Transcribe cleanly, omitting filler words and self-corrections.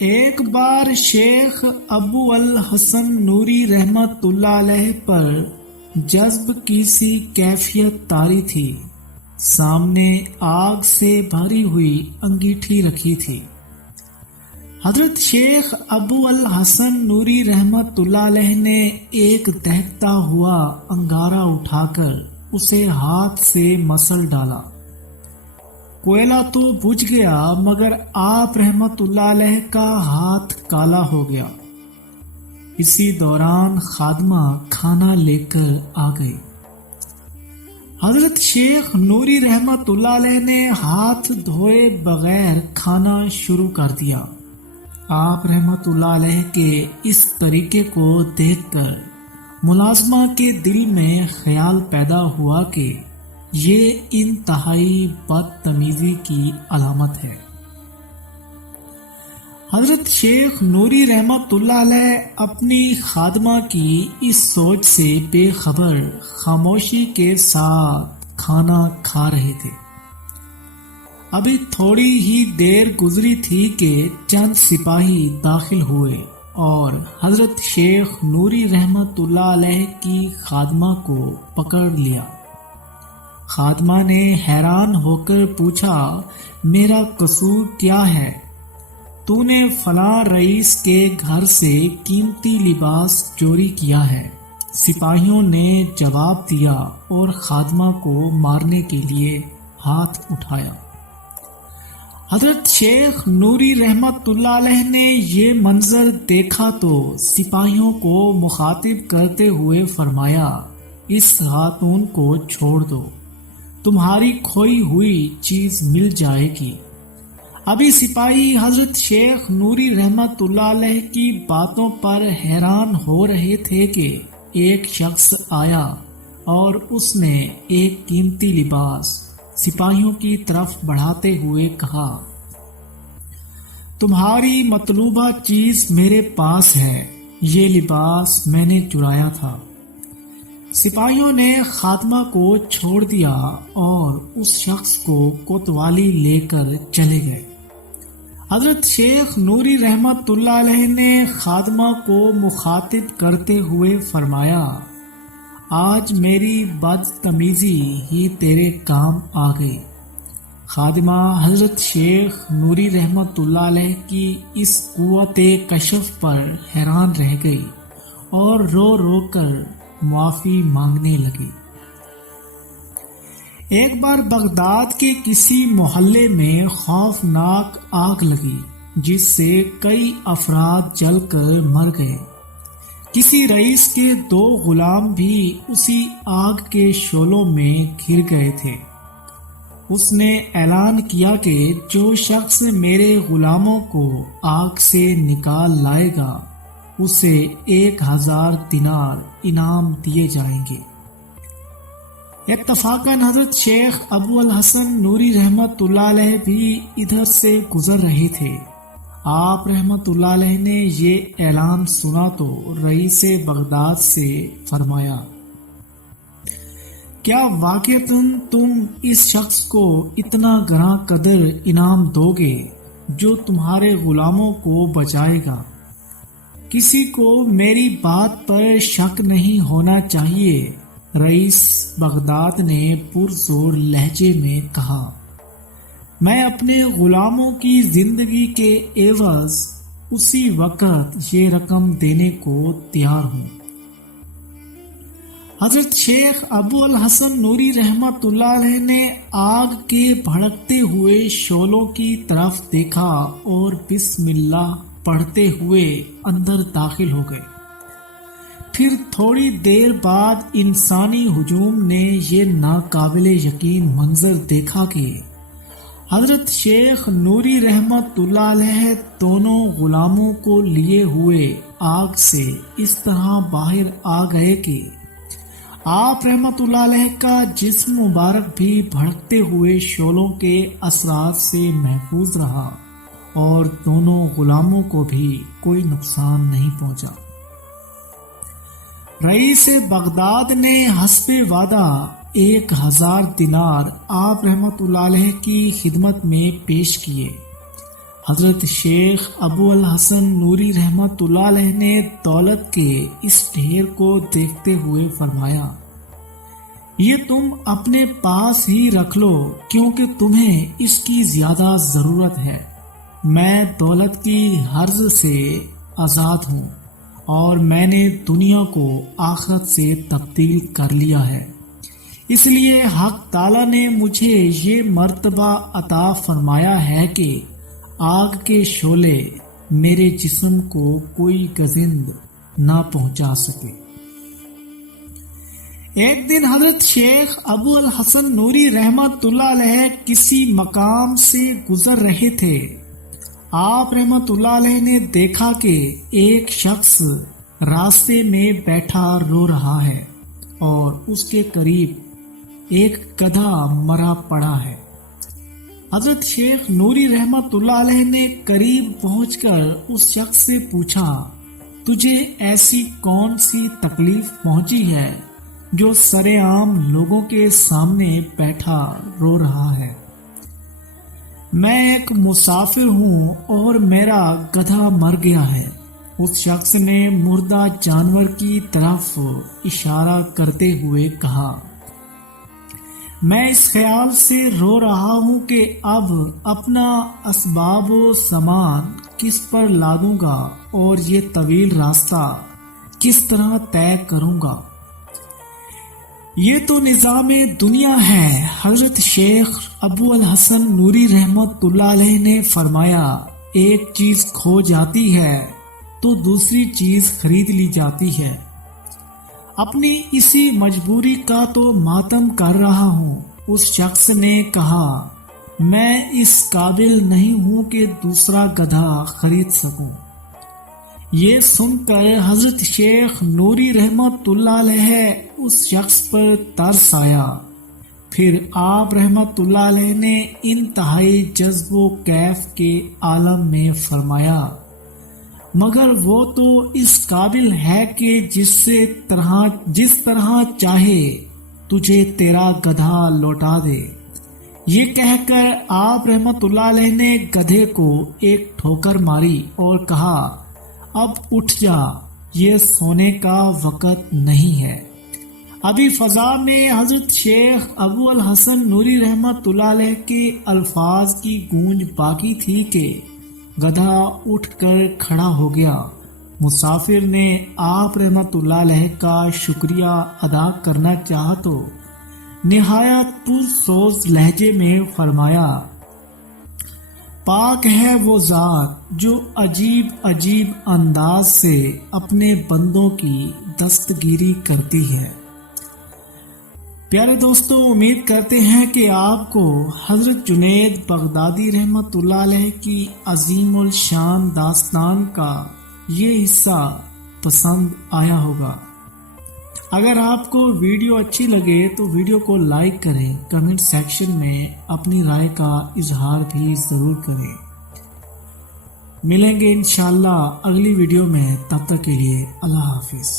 ایک بار شیخ ابو الحسن نوری رحمت اللہ علیہ پر جذب کی سی کیفیت طاری تھی۔ سامنے آگ سے بھری ہوئی انگیٹھی رکھی تھی۔ حضرت شیخ ابو الحسن نوری رحمت اللہ علیہ نے ایک دہتا ہوا انگارہ اٹھا کر اسے ہاتھ سے مسل ڈالا۔ کوئلہ تو بجھ گیا مگر آپ رحمت اللہ علیہ کا ہاتھ کالا ہو گیا۔ اسی دوران خادمہ کھانا لے کر آ گئی۔ حضرت شیخ نوری رحمت اللہ علیہ نے ہاتھ دھوئے بغیر کھانا شروع کر دیا۔ آپ رحمت اللہ علیہ کے اس طریقے کو دیکھ کر ملازمہ کے دل میں خیال پیدا ہوا کہ یہ انتہائی بدتمیزی کی علامت ہے۔ حضرت شیخ نوری رحمت اللہ علیہ اپنی خادمہ کی اس سوچ سے بے خبر خاموشی کے ساتھ کھانا کھا رہے تھے۔ ابھی تھوڑی ہی دیر گزری تھی کہ چند سپاہی داخل ہوئے اور حضرت شیخ نوری رحمت اللہ علیہ کی خادمہ کو پکڑ لیا۔ خادمہ نے حیران ہو کر پوچھا، میرا قصور کیا ہے؟ تو نے فلاں رئیس کے گھر سے قیمتی لباس چوری کیا ہے۔ سپاہیوں نے جواب دیا اور خادمہ کو مارنے کے لیے ہاتھ اٹھایا۔ حضرت شیخ نوری رحمت اللہ علیہ نے یہ منظر دیکھا تو سپاہیوں کو مخاطب کرتے ہوئے فرمایا، اس خاتون کو چھوڑ دو، تمہاری کھوئی ہوئی چیز مل جائے گی۔ ابھی سپاہی حضرت شیخ نوری رحمت اللہ علیہ کی باتوں پر حیران ہو رہے تھے کہ ایک شخص آیا اور اس نے ایک قیمتی لباس سپاہیوں کی طرف بڑھاتے ہوئے کہا، تمہاری مطلوبہ چیز میرے پاس ہے، یہ لباس میں نے چرایا تھا۔ سپاہیوں نے خادمہ کو چھوڑ دیا اور اس شخص کو کوتوالی لے کر چلے گئے۔ حضرت شیخ نوری رحمت اللہ علیہ نے خادمہ کو مخاطب کرتے ہوئے فرمایا، آج میری بدتمیزی ہی تیرے کام آ گئی۔ خادمہ حضرت شیخ نوری رحمت اللہ علیہ کی اس قوت کشف پر حیران رہ گئی اور رو رو کر معافی مانگنے لگی۔ ایک بار بغداد کے کسی محلے میں خوفناک آگ لگی جس سے کئی افراد جل کر مر گئے۔ کسی رئیس کے 2 غلام بھی اسی آگ کے شعلوں میں گھر گئے تھے۔ اس نے اعلان کیا کہ جو شخص میرے غلاموں کو آگ سے نکال لائے گا اسے 1000 دینار انعام دیے جائیں گے۔ اتفاقاً حضرت شیخ ابو الحسن نوری رحمت اللہ علیہ بھی ادھر سے گزر رہے تھے۔ آپ رحمت اللہ علیہ نے یہ اعلان سنا تو رئیس بغداد سے فرمایا، کیا واقعتاً تم اس شخص کو اتنا گراں قدر انعام دو گے جو تمہارے غلاموں کو بچائے گا؟ کسی کو میری بات پر شک نہیں ہونا چاہیے۔ رئیس بغداد نے پرزور لہجے میں کہا، میں اپنے غلاموں کی زندگی کے عوض اسی وقت یہ رقم دینے کو تیار ہوں۔ حضرت شیخ ابو الحسن نوری رحمت اللہ علیہ نے آگ کے بھڑکتے ہوئے شعلوں کی طرف دیکھا اور بسم اللہ پڑھتے ہوئے اندر داخل ہو گئے۔ پھر تھوڑی دیر بعد انسانی ہجوم نے یہ ناقابل یقین منظر دیکھا کہ حضرت شیخ نوری رحمت اللہ علیہ دونوں غلاموں کو لیے ہوئے آگ سے اس طرح باہر آ گئے کہ آپ رحمت اللہ علیہ کا جسم مبارک بھی بھڑکتے ہوئے شعلوں کے اثرات سے محفوظ رہا اور دونوں غلاموں کو بھی کوئی نقصان نہیں پہنچا۔ رئیس بغداد نے حسب وعدہ 1000 دینار آپ رحمت اللہ علیہ کی خدمت میں پیش کیے۔ حضرت شیخ ابو الحسن نوری رحمت اللہ علیہ نے دولت کے اس ڈھیر کو دیکھتے ہوئے فرمایا، یہ تم اپنے پاس ہی رکھ لو کیونکہ تمہیں اس کی زیادہ ضرورت ہے۔ میں دولت کی حرز سے آزاد ہوں اور میں نے دنیا کو آخرت سے تبدیل کر لیا ہے، اس لیے حق تعالی نے مجھے یہ مرتبہ عطا فرمایا ہے کہ آگ کے شعلے میرے جسم کو کوئی گزند نہ پہنچا سکے۔ ایک دن حضرت شیخ ابو الحسن نوری رحمت اللہ علیہ کسی مقام سے گزر رہے تھے۔ آپ رحمت اللہ علیہ نے دیکھا کہ ایک شخص راستے میں بیٹھا رو رہا ہے اور اس کے قریب ایک گدھا مرا پڑا ہے۔ حضرت شیخ نوری رحمت اللہ علیہ نے قریب پہنچ کر اس شخص سے پوچھا، تجھے ایسی کون سی تکلیف پہنچی ہے جو سر عام لوگوں کے سامنے بیٹھا رو رہا ہے؟ میں ایک مسافر ہوں اور میرا گدھا مر گیا ہے۔ اس شخص نے مردہ جانور کی طرف اشارہ کرتے ہوئے کہا، میں اس خیال سے رو رہا ہوں کہ اب اپنا اسباب و سامان کس پر لادوں گا اور یہ طویل راستہ کس طرح طے کروں گا۔ یہ تو نظام دنیا ہے۔ حضرت شیخ ابو الحسن نوری رحمت اللہ علیہ نے فرمایا، ایک چیز کھو جاتی ہے تو دوسری چیز خرید لی جاتی ہے۔ اپنی اسی مجبوری کا تو ماتم کر رہا ہوں۔ اس شخص نے کہا، میں اس قابل نہیں ہوں کہ دوسرا گدھا خرید سکوں۔ یہ سن کر حضرت شیخ نوری رحمت اللہ علیہ اس شخص پر ترس آیا۔ پھر آپ رحمت اللہ علیہ نے انتہائی جذب و کیف کے عالم میں فرمایا، مگر وہ تو اس قابل ہے کہ جس طرح چاہے تجھے تیرا گدھا لوٹا دے۔ یہ کہہ کر آپ رحمت اللہ علیہ نے گدھے کو ایک ٹھوکر ماری اور کہا، اب اٹھ جا، یہ سونے کا وقت نہیں ہے۔ ابھی فضا میں حضرت شیخ ابو الحسن نوری رحمت اللہ علیہ کے الفاظ کی گونج باقی تھی کہ گدھا اٹھ کر کھڑا ہو گیا۔ مسافر نے آپ رحمت اللہ علیہ کا شکریہ ادا کرنا چاہا تو نہایت پرسوز لہجے میں فرمایا، پاک ہے وہ ذات جو عجیب عجیب انداز سے اپنے بندوں کی دستگیری کرتی ہے۔ پیارے دوستو، امید کرتے ہیں کہ آپ کو حضرت جنید بغدادی رحمت اللہ علیہ کی عظیم الشان داستان کا یہ حصہ پسند آیا ہوگا۔ اگر آپ کو ویڈیو اچھی لگے تو ویڈیو کو لائک کریں، کمنٹ سیکشن میں اپنی رائے کا اظہار بھی ضرور کریں۔ ملیں گے انشاءاللہ اگلی ویڈیو میں، تب تک کے لیے اللہ حافظ۔